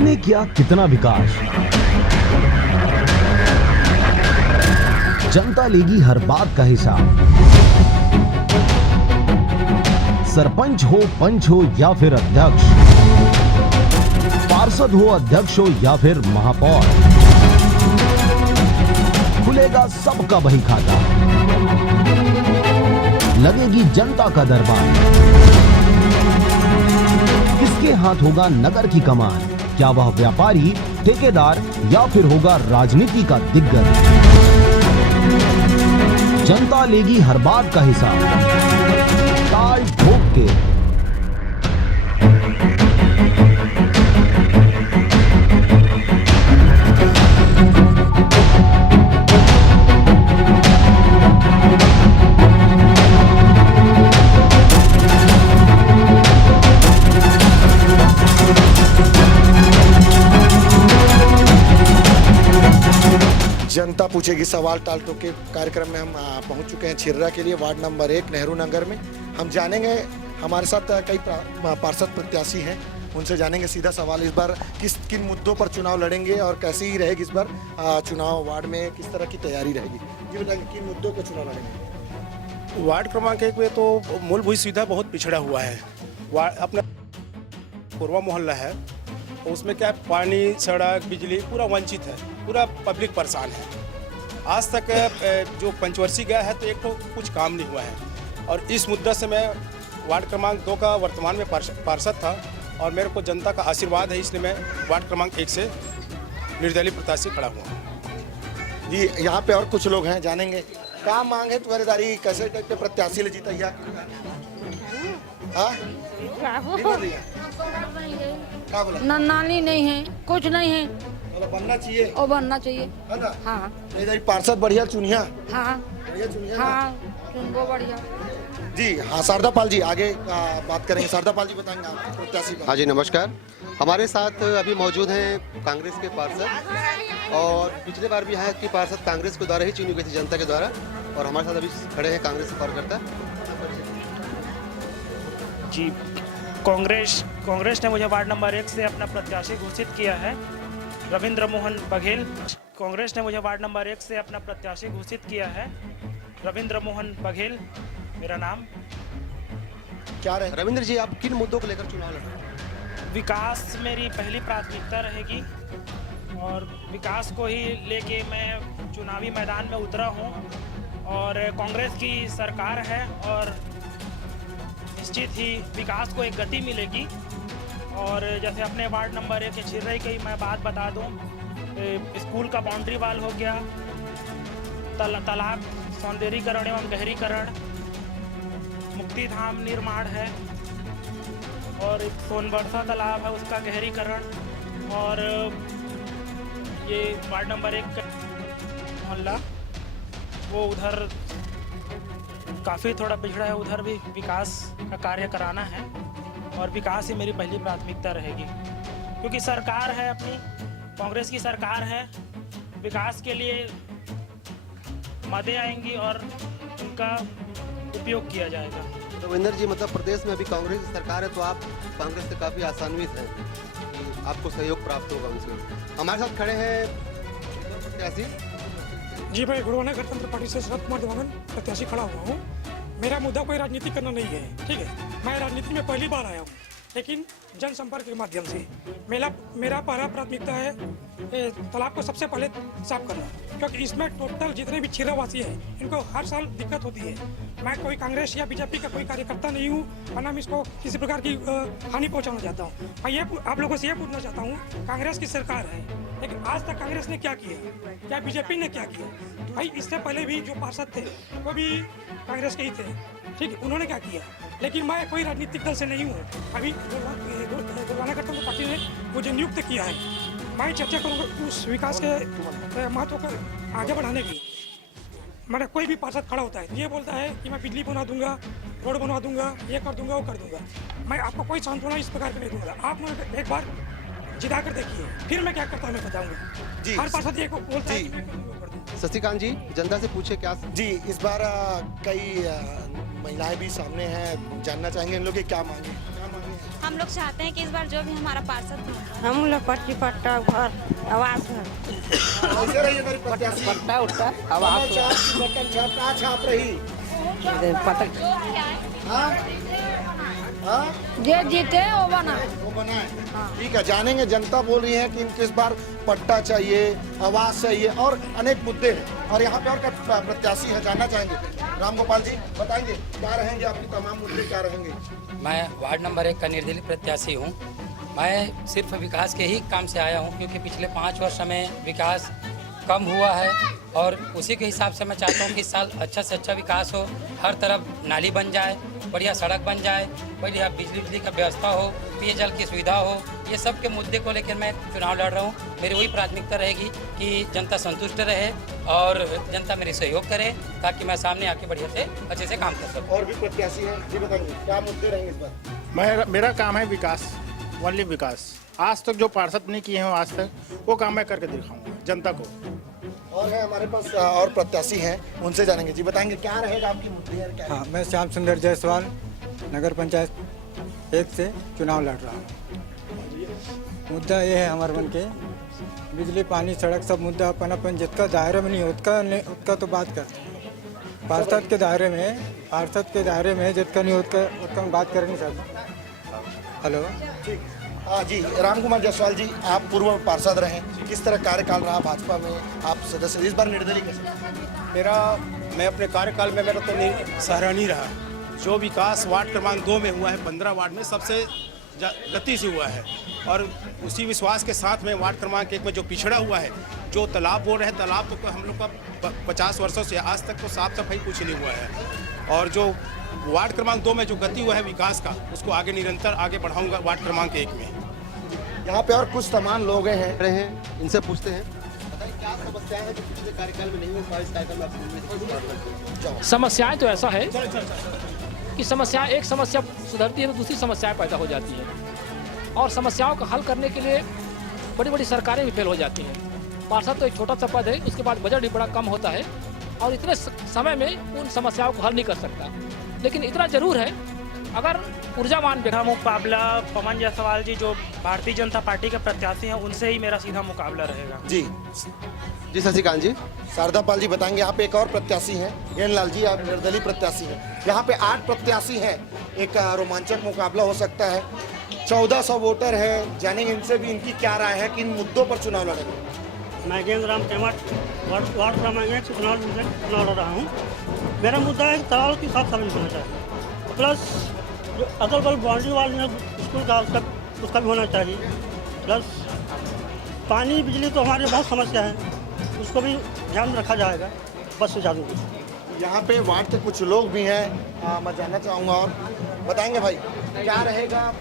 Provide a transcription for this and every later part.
किसने किया कितना विकास, जनता लेगी हर बात का हिसाब। सरपंच हो, पंच हो या फिर अध्यक्ष, पार्षद हो, अध्यक्ष हो या फिर महापौर, खुलेगा सबका बही खाता, लगेगी जनता का दरबार। किसके हाथ होगा नगर की कमान, क्या वह व्यापारी, ठेकेदार या फिर होगा राजनीति का दिग्गज। जनता लेगी हर बात का हिसाब, ताल ठोक के। जनता पूछेगी सवाल टाल ठोक के कार्यक्रम में हम पहुंच चुके हैं छिर्रा के लिए, वार्ड नंबर 1 नेहरू नगर में। हम जानेंगे, हमारे साथ कई पार्षद प्रत्याशी हैं, उनसे जानेंगे सीधा सवाल इस बार किन मुद्दों पर चुनाव लड़ेंगे और कैसी ही रहेगी इस बार चुनाव वार्ड में, किस तरह की तैयारी रहेगी। जी बताइए, किन मुद्दों पर चुनाव लड़ेंगे? वार्ड क्रमांक 1 में तो मूलभूत सुविधा बहुत पिछड़ा हुआ है। वार्ड अपना पूर्वा मोहल्ला है, तो उसमें क्या पानी, सड़क, बिजली पूरा वंचित है, पूरा पब्लिक परेशान है। आज तक जो पंचवर्षीय गया है तो एक तो कुछ काम नहीं हुआ है। और इस मुद्दा से मैं वार्ड क्रमांक 2 का वर्तमान में पार्षद था और मेरे को जनता का आशीर्वाद है, इसलिए मैं वार्ड क्रमांक 1 से निर्दलीय प्रत्याशी खड़ा हुआ। जी यहाँ पे और कुछ लोग हैं, जानेंगे क्या मांग है तुम्हारी, कैसे टाइप के प्रत्याशी ले जीता क्या बोला? नाली नहीं है, कुछ नहीं है, बनना चाहिए और बनना चाहिए। हाँ इधर पार्षद बढ़िया चुनिया। हाँ बढ़िया चुनिया। हाँ चुनको बढ़िया। जी हाँ, शारदा पाल जी आगे बात करेंगे। शारदा पाल जी बताएंगे आप प्रत्याशी। हाँ जी नमस्कार, हमारे साथ अभी मौजूद हैं कांग्रेस के पार्षद, और पिछले बार भी यहाँ की पार्षद कांग्रेस के द्वारा ही चुनी गई थी, जनता के द्वारा, और हमारे साथ अभी खड़े हैं कांग्रेस के कार्यकर्ता। जी कांग्रेस ने मुझे वार्ड नंबर 1 से अपना प्रत्याशी घोषित किया है, रविंद्र मोहन बघेल। कांग्रेस ने मुझे वार्ड नंबर 1 से अपना प्रत्याशी घोषित किया है, रविंद्र मोहन बघेल मेरा नाम। क्या रहे रविंद्र जी, आप किन मुद्दों को लेकर चुनाव लड़ रहे हैं? विकास मेरी पहली प्राथमिकता रहेगी और विकास को ही लेके मैं चुनावी मैदान में उतरा हूँ। और कांग्रेस की सरकार है और निश्चित ही विकास को एक गति मिलेगी। और जैसे अपने वार्ड नंबर 1 के छिर्रा की मैं बात बता दूं, स्कूल का बाउंड्री वाल हो गया, तालाब सौंदर्यीकरण एवं गहरीकरण, मुक्ति धाम निर्माण है, और एक सोनबरसा तालाब है उसका गहरीकरण, और ये वार्ड नंबर 1 का मोहल्ला वो उधर काफ़ी थोड़ा पिछड़ा है, उधर भी विकास का कार्य कराना है। और विकास ही मेरी पहली प्राथमिकता रहेगी, क्योंकि सरकार है अपनी, कांग्रेस की सरकार है, विकास के लिए मददें आएंगी और उनका उपयोग किया जाएगा। रविंद्र जी, मतलब प्रदेश में अभी कांग्रेस की सरकार है, तो आप कांग्रेस से काफ़ी आसान्वित हैं कि आपको सहयोग प्राप्त होगा उनसे। हमारे साथ खड़े हैं प्रत्याशी। जी, मैं गुरुवाना गणतंत्र पार्टी से शरद कुमार देवांगन प्रत्याशी खड़ा हुआ हूँ। मेरा मुद्दा कोई राजनीति करना नहीं है, ठीक है। मैं राजनीति में पहली बार आया हूँ, लेकिन जनसंपर्क के माध्यम से मेरा पहला प्राथमिकता है तालाब को सबसे पहले साफ करना, क्योंकि इसमें टोटल जितने भी छिर्रा वासी हैं इनको हर साल दिक्कत होती है। मैं कोई कांग्रेस या बीजेपी का कोई कार्यकर्ता नहीं हूँ, और ना मैं इसको किसी प्रकार की हानि पहुँचाना चाहता हूँ। मैं ये आप लोगों से ये पूछना चाहता हूँ, कांग्रेस की सरकार है, लेकिन आज तक कांग्रेस ने क्या किया, क्या बीजेपी ने क्या किया? भाई इससे पहले भी जो पार्षद थे वो भी कांग्रेस के ही थे, ठीक है, उन्होंने क्या किया? लेकिन मैं कोई राजनीतिक दल से नहीं हूँ। अभी गुरुवाना गणतंत्र पार्टी ने मुझे नियुक्त किया है, मैं चर्चा करूँगा उस विकास के महत्व को आगे बढ़ाने की। मैंने कोई भी पार्षद खड़ा होता है ये बोलता है कि मैं बिजली बना दूंगा, रोड बनवा दूंगा, ये कर दूंगा, वो कर दूंगा। मैं आपको कोई सांत्वना इस प्रकार की नहीं दूंगा। आप मुझे एक बार जिता कर देखिए, फिर मैं क्या करता हूँ मैं बताऊंगा। हर पार्षद ये बोलता है कि मैं कर दूंगा, कर दूंगा। शशिकांत जी, जनता से पूछे क्या। जी, इस बार कई महिलाएं भी सामने हैं, जानना चाहेंगे इन लोग की क्या मांगे हैं। हम लोग चाहते हैं कि इस बार जो भी हमारा पार्षद हो, हम लोग पट्टी पट्टा घर आवास है कैसे रही हमारी प्रत्याशी पट्टा उट्टा आवास बटन छाप कहाँ छाप रही पता हाँ हाँ जे जीते वो बना वो बना है ठीक है। जानेंगे जनता बोल रही है कि इनको इस बार पट्टा चाहिए, आवास चाहिए और अनेक मुद्दे हैं। और यहाँ पे और क्या प्रत्याशी है जानना चाहेंगे। राम गोपाल जी बताएंगे क्या रहेंगे आपकी तमाम मुद्दे क्या रहेंगे। मैं वार्ड नंबर 1 का निर्दलीय प्रत्याशी हूँ। मैं सिर्फ विकास के ही काम से आया हूँ, क्योंकि पिछले 5 वर्ष में विकास कम हुआ है और उसी के हिसाब से मैं चाहता हूँ कि इस साल अच्छा से अच्छा विकास हो, हर तरफ नाली बन जाए, बढ़िया सड़क बन जाए, बढ़िया बिजली का व्यवस्था हो, पेयजल की सुविधा हो। ये सब के मुद्दे को लेकर मैं चुनाव लड़ रहा हूँ। मेरी वही प्राथमिकता रहेगी कि जनता संतुष्ट रहे और जनता मेरी सहयोग करे, ताकि मैं सामने आके बढ़िया से अच्छे से काम कर सकूँ। और भी प्रत्याशी हैं जी बताएंगे क्या मुद्दे रहेंगे इस बार। मेरा काम है विकास, ओनली विकास। आज तक जो पार्षद नहीं किए हैं आज तक, वो काम मैं करके दिखाऊंगा जनता को। और है हमारे पास और प्रत्याशी हैं, उनसे जानेंगे जी बताएंगे क्या रहेगा आपकी मुद्दे और क्या। हाँ, मैं श्याम सुंदर जायसवाल नगर पंचायत 1 से चुनाव लड़ रहा हूँ। मुद्दा ये है हमारे मन के बिजली पानी सड़क सब मुद्दा अपन जितना दायरे में नहीं उतना तो बात करते हैं। पार्षद के दायरे में जितना नहीं उतना बात कर नहीं सकते। हेलो हाँ जी राम कुमार जायसवाल जी, आप पूर्व पार्षद रहे, किस तरह कार्यकाल रहा भाजपा में, आप सदस्य इस बार निर्दलीय कैसे। मैं अपने कार्यकाल में मेरा तो सराहनीय रहा। जो विकास वार्ड क्रमांक 2 में हुआ है 15 वार्ड में सबसे गति से हुआ है। और उसी विश्वास के साथ में वार्ड क्रमांक 1 में जो पिछड़ा हुआ है, जो तालाब बोल रहे हैं, तालाब तो हम लोग का 50 वर्षों से आज तक तो साफ सफाई कुछ नहीं हुआ है। और जो वार्ड क्रमांक 2 में जो गति हुआ है विकास का, उसको आगे निरंतर आगे बढ़ाऊंगा वार्ड क्रमांक 1 में। यहाँ पे और कुछ तमाम लोग हैं, इनसे पूछते हैं बताइए क्या समस्याएं हैं जो पिछले कार्यकाल में नहीं हो पाई, इस कार्यकाल में आप। समस्याएं तो ऐसा है कि एक समस्या सुधरती है तो दूसरी समस्याएं पैदा हो जाती हैं, और समस्याओं का हल करने के लिए बड़ी बड़ी सरकारें भी फेल हो जाती हैं। पार्षद तो एक छोटा सा पद है, उसके बाद बजट भी बड़ा कम होता है और इतने समय में उन समस्याओं को हल नहीं कर सकता। लेकिन इतना जरूर है, अगर ऊर्जावान मेरा मुकाबला पवन जायसवाल जी जो भारतीय जनता पार्टी के प्रत्याशी हैं उनसे ही मेरा सीधा मुकाबला रहेगा। जी शशिकांत जी। शारदा पाल जी बताएंगे। आप एक और प्रत्याशी हैं, ज्ञानलाल जी आप निर्दलीय प्रत्याशी हैं। यहाँ पे 8 प्रत्याशी हैं, एक रोमांचक मुकाबला हो सकता है। 1400 वोटर है, जानेंगे इनसे भी इनकी क्या राय है कि इन मुद्दों पर चुनाव लड़ेंगे। मैं ज्ञान राम टेमट वार्ड क्रमांक 1 से चुनाव लड़ रहा हूँ। मेरा मुद्दा है तालाब की साफ सफाई होना चाहिए, प्लस जो अगल बगल बाउंड्री वाल में स्कूल का उसका भी होना चाहिए, प्लस पानी बिजली तो हमारे बहुत समस्या है, उसको भी ध्यान रखा जाएगा। बस सुझाव यहाँ पे वार्ड के कुछ लोग भी हैं, मैं जानना चाहूँगा और बताएंगे भाई क्या रहेगा।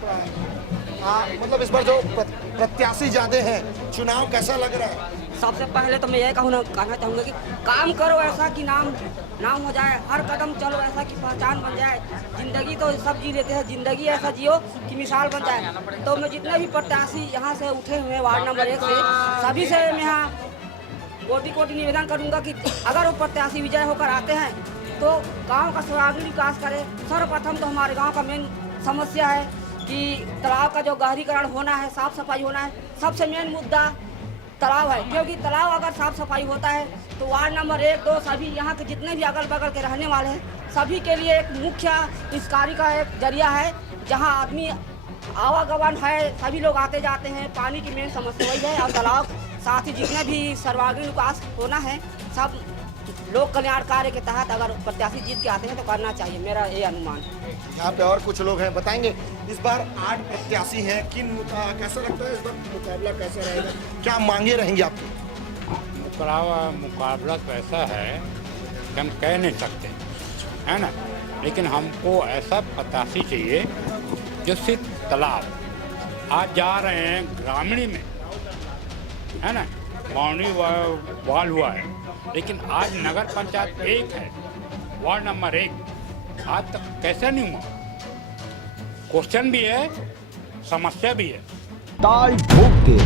मतलब इस बार जो प्रत्याशी ज़्यादा हैं, चुनाव कैसा लग रहा है। सबसे पहले तो मैं यह कहना चाहूँगा कि काम करो ऐसा कि नाम हो जाए, हर कदम चलो ऐसा कि पहचान बन जाए। जिंदगी तो सब जी लेते हैं, जिंदगी ऐसा जियो कि मिसाल बन जाए। तो मैं जितने भी प्रत्याशी यहाँ से उठे हुए वार्ड नंबर 1 से, सभी से मैं यहाँ कोटि निवेदन करूँगा कि अगर वो प्रत्याशी विजय होकर आते हैं तो गाँव का सर्वांगीण विकास करें। सर्वप्रथम तो हमारे गाँव का मेन समस्या है कि तालाब का जो गहरीकरण होना है, साफ सफाई होना है। सबसे मेन मुद्दा तालाब है, क्योंकि तालाब अगर साफ सफाई होता है तो वार्ड नंबर 1, 2 सभी यहाँ के जितने भी अगल बगल के रहने वाले हैं सभी के लिए एक मुख्य इस कार्य का एक जरिया है, जहाँ आदमी आवागमन है, सभी लोग आते जाते हैं। पानी की मेन समस्या वही है, और तालाब साथ ही जितने भी सर्वांगीण विकास होना है सब लोक कल्याण कार्य के तहत अगर प्रत्याशी जीत के आते हैं तो करना चाहिए, मेरा ये अनुमान है। यहाँ पे और कुछ लोग हैं, बताएंगे इस बार 8 प्रत्याशी हैं, कैसा लगता है इस बार मुकाबला कैसा रहेगा, क्या मांगे रहेंगी आपकी। मुकाबला तो ऐसा है कि हम कह नहीं सकते, है ना, लेकिन हमको ऐसा प्रत्याशी चाहिए जो सिर्फ तालाब आज जा रहे हैं ग्रामीण में, है ना, बाउंड्री वाल हुआ है, लेकिन आज नगर पंचायत 1 है, वार्ड नंबर 1 आज तक कैसे नहीं हुआ। क्वेश्चन भी है, समस्या भी है। ताल ठोक के